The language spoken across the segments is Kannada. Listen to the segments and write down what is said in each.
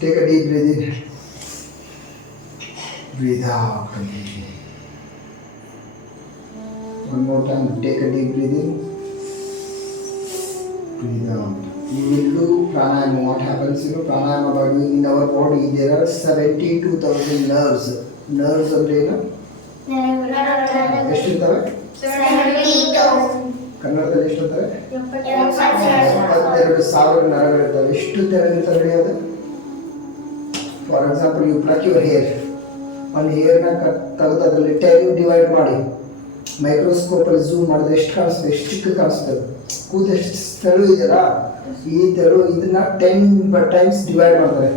Take a deep breath in. Breathe out completely. One more time. Take a deep breath in. Breathe out. You will do pranayama. What happens? Pranayama by doing in our body. There are 72,000 nerves. Nerves ಅಂದ್ರೆ ಏನು? ಎಷ್ಟಿರ್ತವೆ? ಕನ್ನಡದಲ್ಲಿ ಎಷ್ಟಿರ್ತವೆ? 72,000 ನರಗಳಿರ್ತವೆ. ಎಷ್ಟು ತೆರಳಿರ್ತವೆ ಅದು? For example you pluck your hair. ಒಂದು ಹೇರ್ನ ತೆಗೆದು ಅದರಲ್ಲಿ 10 ಡಿವೈಡ್ ಮಾಡಿ ಮೈಕ್ರೋಸ್ಕೋಪಲ್ಲಿ ಝೂಮ್ ಮಾಡಿದ್ರೆ ಎಷ್ಟು ಕಾಣಿಸ್ತದೆ? ಎಷ್ಟು ಚಿಕ್ಕ ಕಾಣಿಸ್ತದೆ? ಕೂದಲು ಎಷ್ಟು ತೆಳು ಇದೆಯಲ್ಲ, ಈ ತೆಳು ಇದನ್ನ 10 ಟೈಮ್ಸ್ ಡಿವೈಡ್ ಮಾಡ್ತಾರೆ.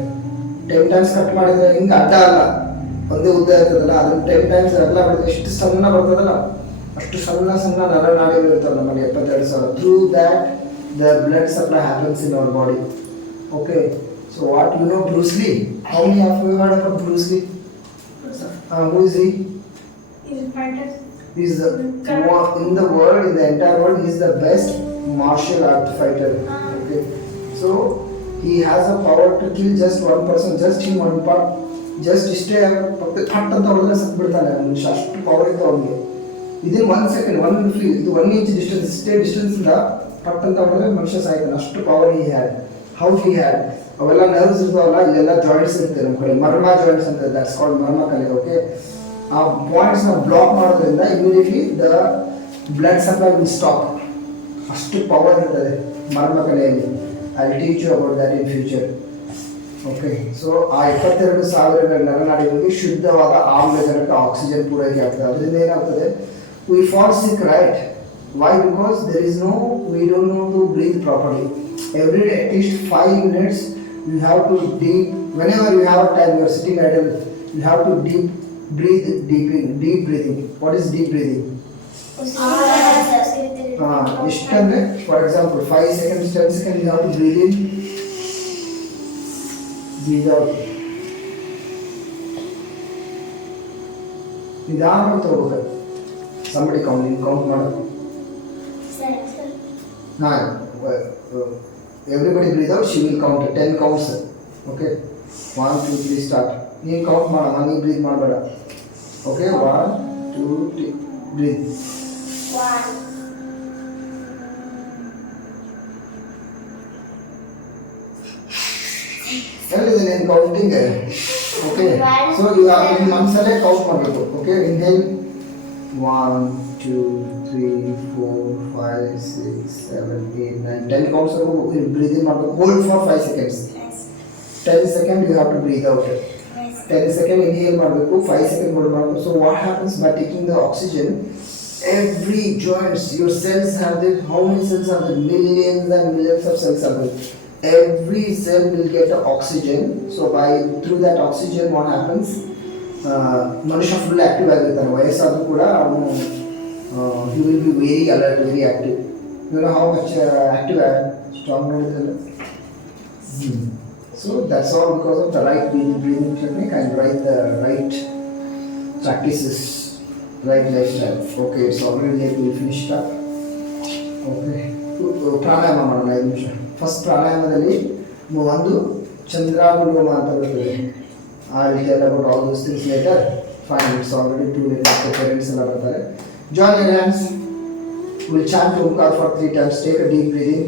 10 ಟೈಮ್ಸ್ ಕಟ್ ಮಾಡಿದ್ರೆ ಹಿಂಗೆ ಅಡ್ಡ ಅಲ್ಲ, ಒಂದೇ ಉದ್ದ ಇರ್ತದಲ್ಲ, ಅದನ್ನ 10 ಟೈಮ್ಸ್ ಅಗಲ ಮಾಡಿದ್ರೆ ಎಷ್ಟು ಸಣ್ಣ ಬರ್ತದಲ್ಲ, ಅಷ್ಟು ಸಣ್ಣ ಸಣ್ಣ ನರನಾಡಿಗಳು ಇರ್ತವೆ ನಮ್ಮಲ್ಲಿ. 72,000. Through that the blood supply happens in our body. Okay, so what you know Bruce Lee? How many of you heard about Bruce Lee? Who is he? He is fighter. He is the in the world, in the entire world, he is the best martial art fighter. Okay, so he has a power to kill just one person, just in one part. Just ಇಷ್ಟೇ ಥಟ್ ಅಂತ ಹೊಡೆದ್ರೆ ಸತ್ತು ಬಿಡ್ತಾನೆ ಮನುಷ್ಯ, ಅಷ್ಟು ಪವರ್ ಇತ್ತು ಅವನಿಗೆ. ಇದೇ 1 ಸೆಕೆಂಡ್, 1 ಫೀಟ್, ಇದು 1 ಇಂಚ್ ಡಿಸ್ಟೆನ್ಸ್, ಇಷ್ಟೇ ಡಿಸ್ಟೆನ್ಸ್ ಇಂದ ಥಟ್ ಅಂತ ಹೊಡೆದ್ರೆ ಮನುಷ್ಯ ಸಾಯ್ತಾನೆ, ಅಷ್ಟು power he had. How he had? ಅವೆಲ್ಲ ನರ್ವ್ಸ್ ಇರ್ತಾವಲ್ಲ, ಇಲ್ಲೆಲ್ಲ ಜಾಯಿಂಟ್ಸ್ ಇರುತ್ತೆ ನಮ್ಮ ಕಡೆ, ಮರ್ಮ ಜಾಯಿಂಟ್ಸ್ ಅಂತ, ದಟ್ಸ್ ಕಾಲ್ಡ್ ಮರ್ಮ ಕಲೆ. ಓಕೆ, ಆ ಪಾಯಿಂಟ್ಸ್ ನ ಬ್ಲಾಕ್ ಮಾಡೋದ್ರಿಂದ immediately the blood supply will stop. ಅಷ್ಟು ಪವರ್ ಇರ್ತದೆ ಮರ್ಮ ಕಲೆಯಲ್ಲಿ. I will teach you about that in future. Okay, so ಆ 72,000 ನರನಾಡಿಗಳಿಗೆ ಶುದ್ಧವಾದ ಆಮ್ಲಜನಕ, ಆಕ್ಸಿಜನ್ ಪೂರೈಕೆ ಆಗ್ತದೆ. ಅದರಿಂದ ಏನಾಗ್ತದೆ? We fall sick, right? Why? Because there is no, we don't know to breathe properly. Every day, at least 5 minutes, you have to whenever you have time, you are sitting idle, you have to breathe deep breathing. What is deep breathing? Ishtandre, for example, 5 seconds, 10 seconds, you have to breathe in, breathe out. ನಿಧಾನವಾಗಿ ತಗೋಬೇಕು. Somebody count ಮಾಡು. Everybody breathe out. She will count 10 counts. Okay, 1 2 3 start. You count ಮಾಡಮ್ಮ, ನೀ ಬ್ರೀತ್ ಮಾಡಬೇಡ. Okay, 1 2 3 breathe. 1 ಎಲ್ಲಿದೆ ನೀನು counting? Okay, so you have in ಮನಸ್ಸಲ್ಲೇ ಕೌಂಟ್ ಮಾಡಬೇಕು. Okay, inhale 1 2 3 4 5 6 7 8 9 10 counts. Breathe in ಮಾಡಬೇಕು. Hold for 5 seconds. 10 seconds you have to breathe out. 10 seconds inhale ಮಾಡಬೇಕು, 5 seconds hold ಮಾಡಬೇಕು. So what happens by taking the oxygen? Every joints, your cells have this. How many cells are there? Millions and millions of cells are there. Every cell will get the oxygen. So through that oxygen, what happens? ಮನುಷ್ಯ ಫುಲ್ ಆಕ್ಟಿವ್ ಆಗಿರ್ತಾನೆ. ವಯಸ್ಸಾದ್ರೂ ಕೂಡ ಅವನು he will be very alert, very active. You know how much active, strong ನೋಡಿದ್ರಲ್ಲ. So that's all because of the right breathing technique and right practices, right lifestyle. Okay, it's already late, we finished up. Okay, ಪ್ರಾಣಾಯಾಮ ಮಾಡೋಣ 5 ನಿಮಿಷ. ಫಸ್ಟ್ ಪ್ರಾಣಾಯಾಮದಲ್ಲಿ ಒಂದು ಚಂದ್ರಾನುಲೋಮ ಅಂತ ಬರ್ತದೆ. I will tell about all those things later. Fine, it's already too late. The parents ಎಲ್ಲ ಬರ್ತಾರೆ. Join your hands. We'll chant Omkar for 3 times. Take a deep breathing.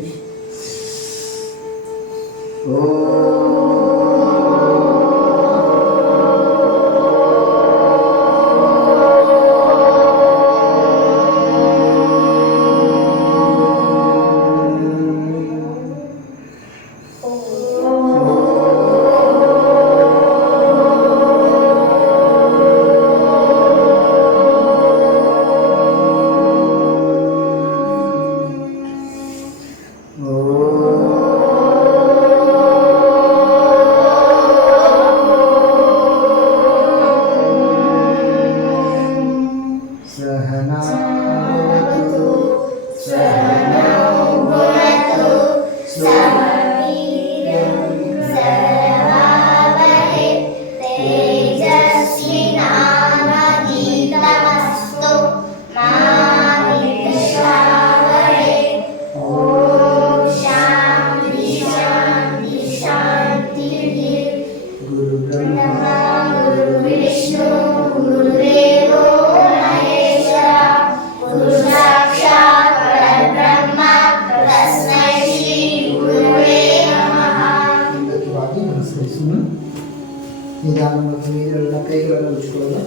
ನಿಧಾನ ಮತ್ತು ನೀರೆಲ್ಲ ಕೈಗಳೆಲ್ಲ ಮುಚ್ಕೊಳ್ಳೋದು.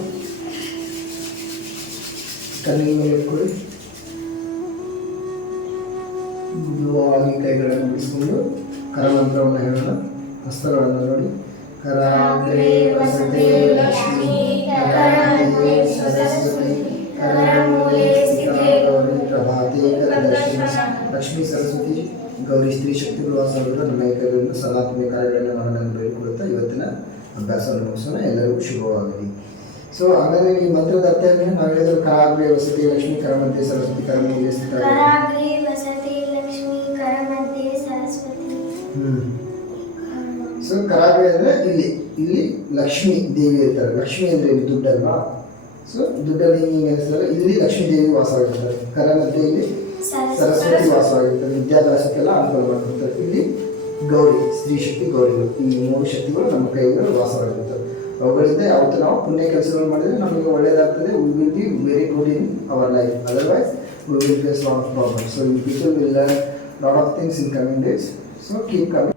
ಕಣ್ಣಿನ ಮೇಲೆ ಇಟ್ಕೊಳ್ಳಿ. ಮೃದುವಾಗಿ ಕೈಗಳನ್ನು ಬಿಡಿಸ್ಕೊಂಡು ಕರಮಂತ್ರವನ್ನು ಹೇಳೋಣ. ಹಸ್ತಗಳನ್ನು ನೋಡಿ. ಕರಾಗ್ರೇ ವಸತೆ ಲಕ್ಷ್ಮೀ ಕರಮಧ್ಯೆ ಸರಸ್ವತಿ ಕರಮೂಲೆ ಸ್ಥಿತೆ ಗೌರಿ ಪ್ರಭಾತೆ ಕರದರ್ಶಿನಿ. ಲಕ್ಷ್ಮೀ ಸರಸ್ವತಿ ಗೌರಿ ಸ್ತ್ರೀ ಶಕ್ತಿಗಳು ವಾಸವಾಗಿರುವ ನಮ್ಮ ಕೈಗಳಿಂದ ಸದಾತ್ಮಕ ಕಾರ್ಯಗಳನ್ನು ಮಾಡೋಣ ಬೇಡಿಕೊಳ್ಳುತ್ತಾ ಇವತ್ತಿನ ಅಭ್ಯಾಸವನ್ನು ಮುಗಿಸೋಣ. ಎಲ್ಲರಿಗೂ ಶುಭವಾಗಲಿ. ಸೊ ಹಾಗಾದ್ರೆ ಈ ಮಂತ್ರದ ಅರ್ಥ ಏನು? ನಾವು ಹೇಳಿದ್ರೆ ಕರಾಗ್ರೇ ವಸತಿ ಲಕ್ಷ್ಮೀ ಕರಮಧ್ಯೆ ಸರಸ್ವತಿ ಕರಮೂಲೆ ಸ್ಥಿತ. ಕರಾಗ್ರೇ ವಸತಿ ಲಕ್ಷ್ಮೀ ಕರಮಧ್ಯೆ ಸರಸ್ವತಿ. ಸೊ ಕರಾಗ್ರೇ ಅಂದರೆ ಇಲ್ಲಿ ಲಕ್ಷ್ಮೀ ದೇವಿ ಇರ್ತಾರೆ. ಲಕ್ಷ್ಮಿ ಅಂದರೆ ಇಲ್ಲಿ ದುಡ್ಡಲ್ವಾ? ಸೊ ದುಡ್ಡಲ್ಲಿ ಹಿಂಗೆ ಅನಿಸ್ತಾರೆ. ಇಲ್ಲಿ ಲಕ್ಷ್ಮೀ ದೇವಿ ವಾಸವಾಗಿರ್ತಾರೆ. ಕರ ಮಧ್ಯೆ ಇಲ್ಲಿ ಸರಸ್ವತಿ ವಾಸವಾಗಿರ್ತಾರೆ. ವಿದ್ಯಾಭ್ಯಾಸಕ್ಕೆಲ್ಲ ಅನುಕೂಲ ಮಾಡಿರ್ತಾರೆ. ಇಲ್ಲಿ ಗೌರಿ ಸ್ತ್ರೀ ಶಕ್ತಿ ಗೌರಿಗಳು. ಈ 3 ಶಕ್ತಿಗಳು ನಮ್ಮ ಕೈಗಳು ವಾಸವಾಗಿರ್ತವೆ. ಅವುಗಳಿಂದ ಯಾವತ್ತು ನಾವು ಪುಣ್ಯ ಕೆಲಸಗಳು ಮಾಡಿದರೆ ನಮಗೆ ಒಳ್ಳೆಯದಾಗ್ತದೆ. We will be very good in our life. Otherwise we will face lot of problems. So people will learn lot of things in coming days. So keep coming.